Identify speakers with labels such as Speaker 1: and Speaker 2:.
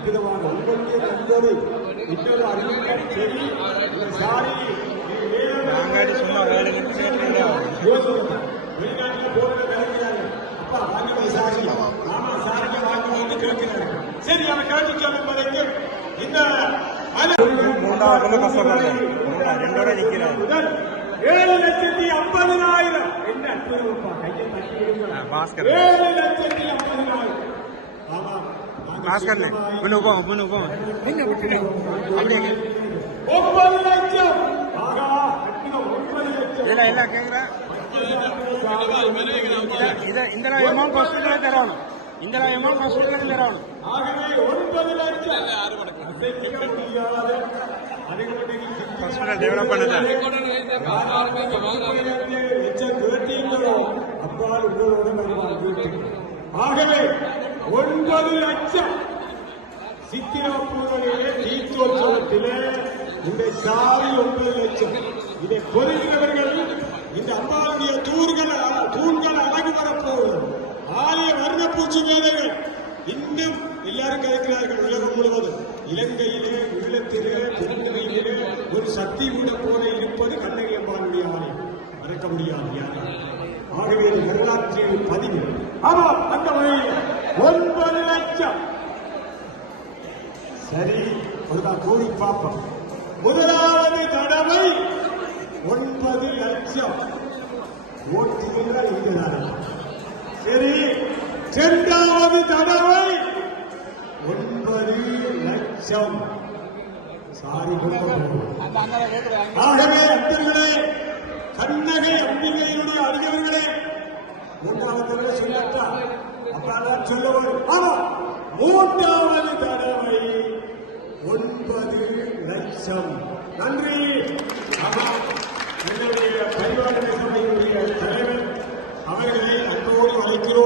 Speaker 1: அறிவிப்போடு இன்னொரு அறிவிப்பு சரி. இந்த சாரி வெளிநாட்டுல போறது கிடைக்கிறாரு அப்பா வாங்கி வை சாரி. ஆமா. சாரிக்கு வாங்கி வந்து கேட்கிறாரு. சரி அவன் கேட்டு சொல்லும்போது இந்த
Speaker 2: மூன்றாவது கஷ்டப்படுறேன் ரெண்டோட நிற்கிறாரு
Speaker 1: முதல் ஏழு லட்சத்தி ஐம்பதினாயிரம் என்ன அற்புதம்ப்பா கையை தட்டி விடுங்க
Speaker 2: பாஸ்கர்
Speaker 1: ஏழு லட்சத்தி ஐம்பதினாயிரம்
Speaker 2: போ அப்படியே
Speaker 1: ஒன்பது லட்சம் ஆகா அற்புதம் ஒன்பது லட்சம்
Speaker 2: இல்ல இல்ல கேக்குறேன் இத இந்த அமௌண்ட் ஹாஸ்பிட்டல் தரணும் இந்த அமௌண்ட் ஹாஸ்பிட்டல் தரணும் ஹாஸ்பிட்டல் டெவலப் பண்ணுது
Speaker 1: அப்பால் உங்களோட. ஆகவே ஒன்பது லட்சம் சித்திராப்பூரிலே தீர்த்தோற்சவத்திலே இந்த சாலை ஒன்பது லட்சம். இதை பொருகிறவர்கள் இந்த அம்மாவுடைய தூர்கள் தூண்கள் அழகு வரப்போவது ஆலய வர்ண பூச்சி வேலைகள் இன்னும் எல்லாரும் கேட்கிறார்கள் உலகம் முழுவதும். இலங்கையிலே உள்ளத்திலே திருநங்கையிலே ஒரு சக்தி கூட போல இருப்பது கண்ணை சரி ஒருதான் கூறி பார்ப்போம். முதலாவது தடவை ஒன்பது லட்சம். ஓட்டுகிறார் இங்குதான் சரி இரண்டாவது தடவை ஒன்பது லட்சம். சாரி ஆகவே அன்பர்களே கண்ணகை அம்பிகையினுடைய அடியவர்களே மூன்றாவது தடவை சொல்லட்டா? அப்பதான் சொல்ல வரும் ஆமா மூன்றாவது முப்பது லட்சம் நன்றி பரிமாற்ற சபை